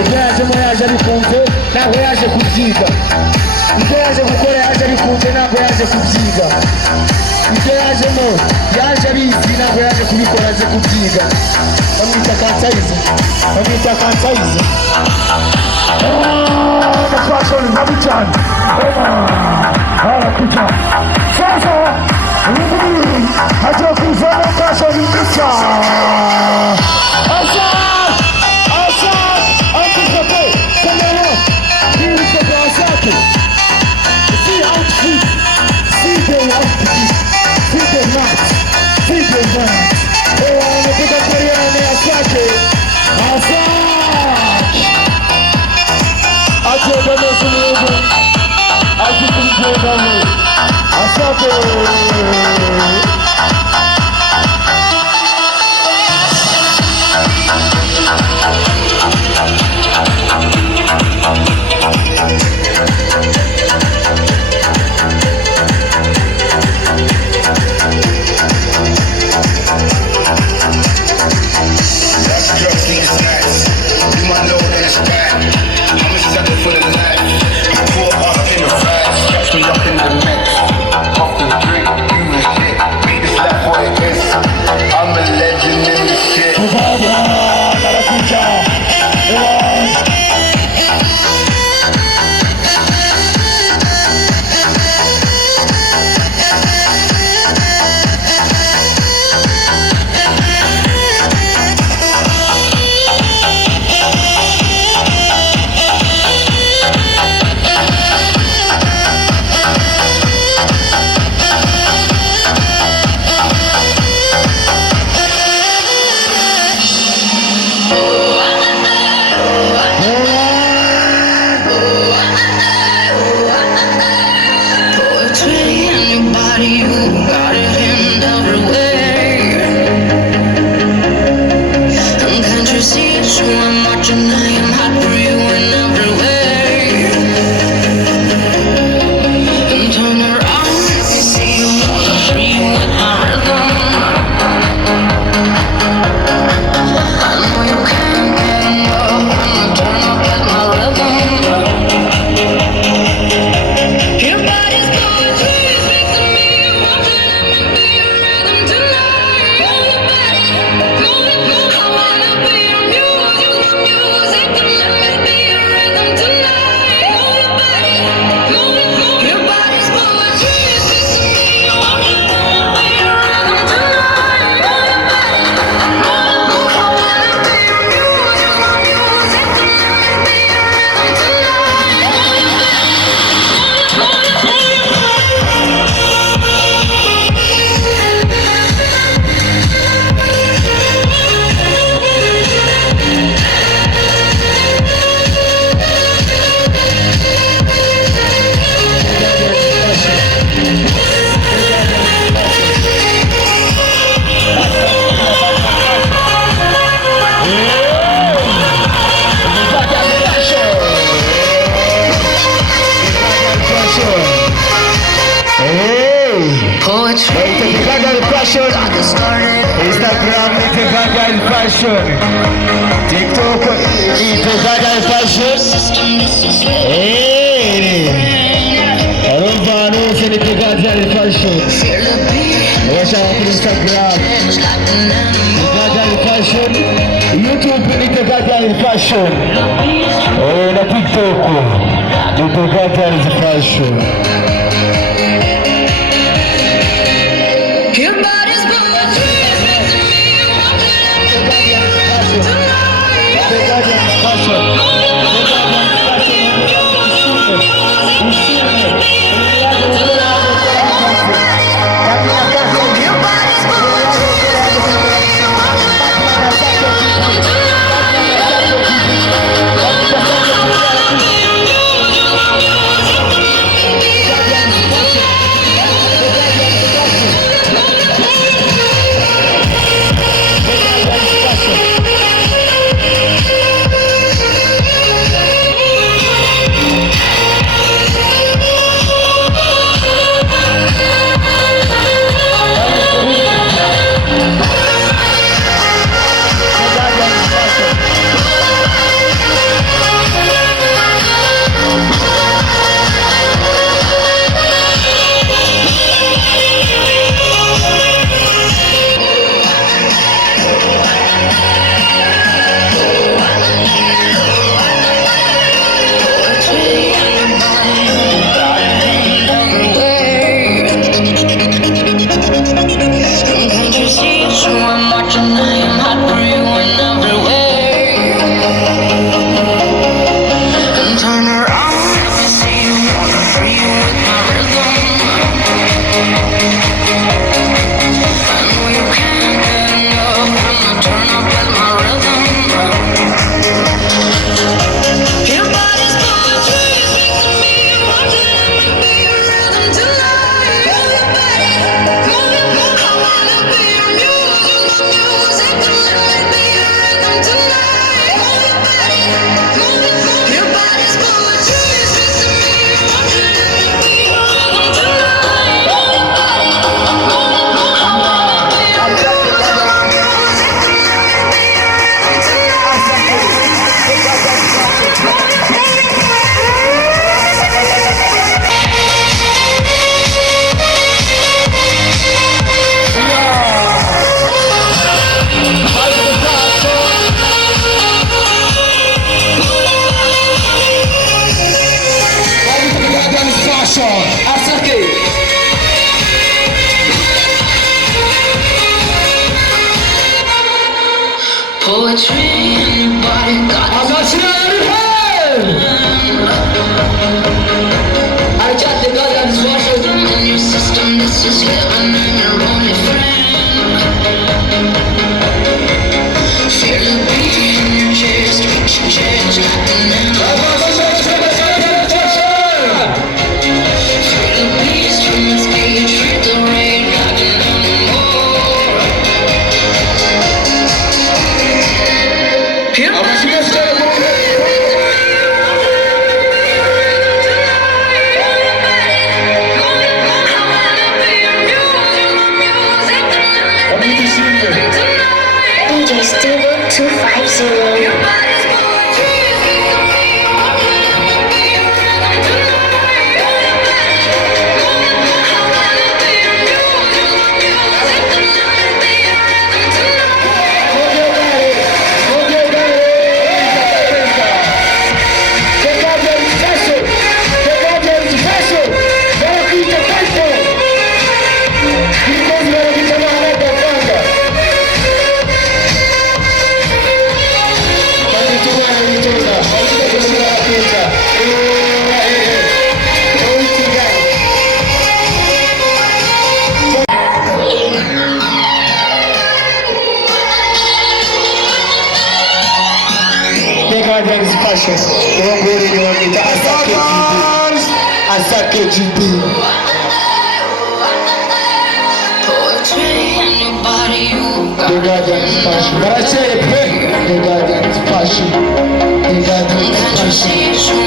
ibyo yajemo yaje abikunze ntabwo yaje kubyiga ibyo yaje gukora yaje abikunze ntabwo yaje kubyiga ibyo yajemo yaje abizi ntabwo yaje kubikora aje kubyiga bamwita kansayizi the fashion is happy chan kucha sasa rudi haja kuzana kasha kucha asa anticope come on here is the Kawasaki see outfit see the outfit see the mat see the van nataka kuona ni asake aje bana suluhu aje kumjengana asake Instagram Itagaga Fashion, TikTok Itagaga Fashion. Arumvano se Itagaga Fashion. Watch out on Instagram Itagaga Fashion, YouTube Itagaga Fashion, na TikTok Itagaga Fashion. Asake GB. The Guardian's passion. But I say, the Guardian's passion. The Guardian's passion.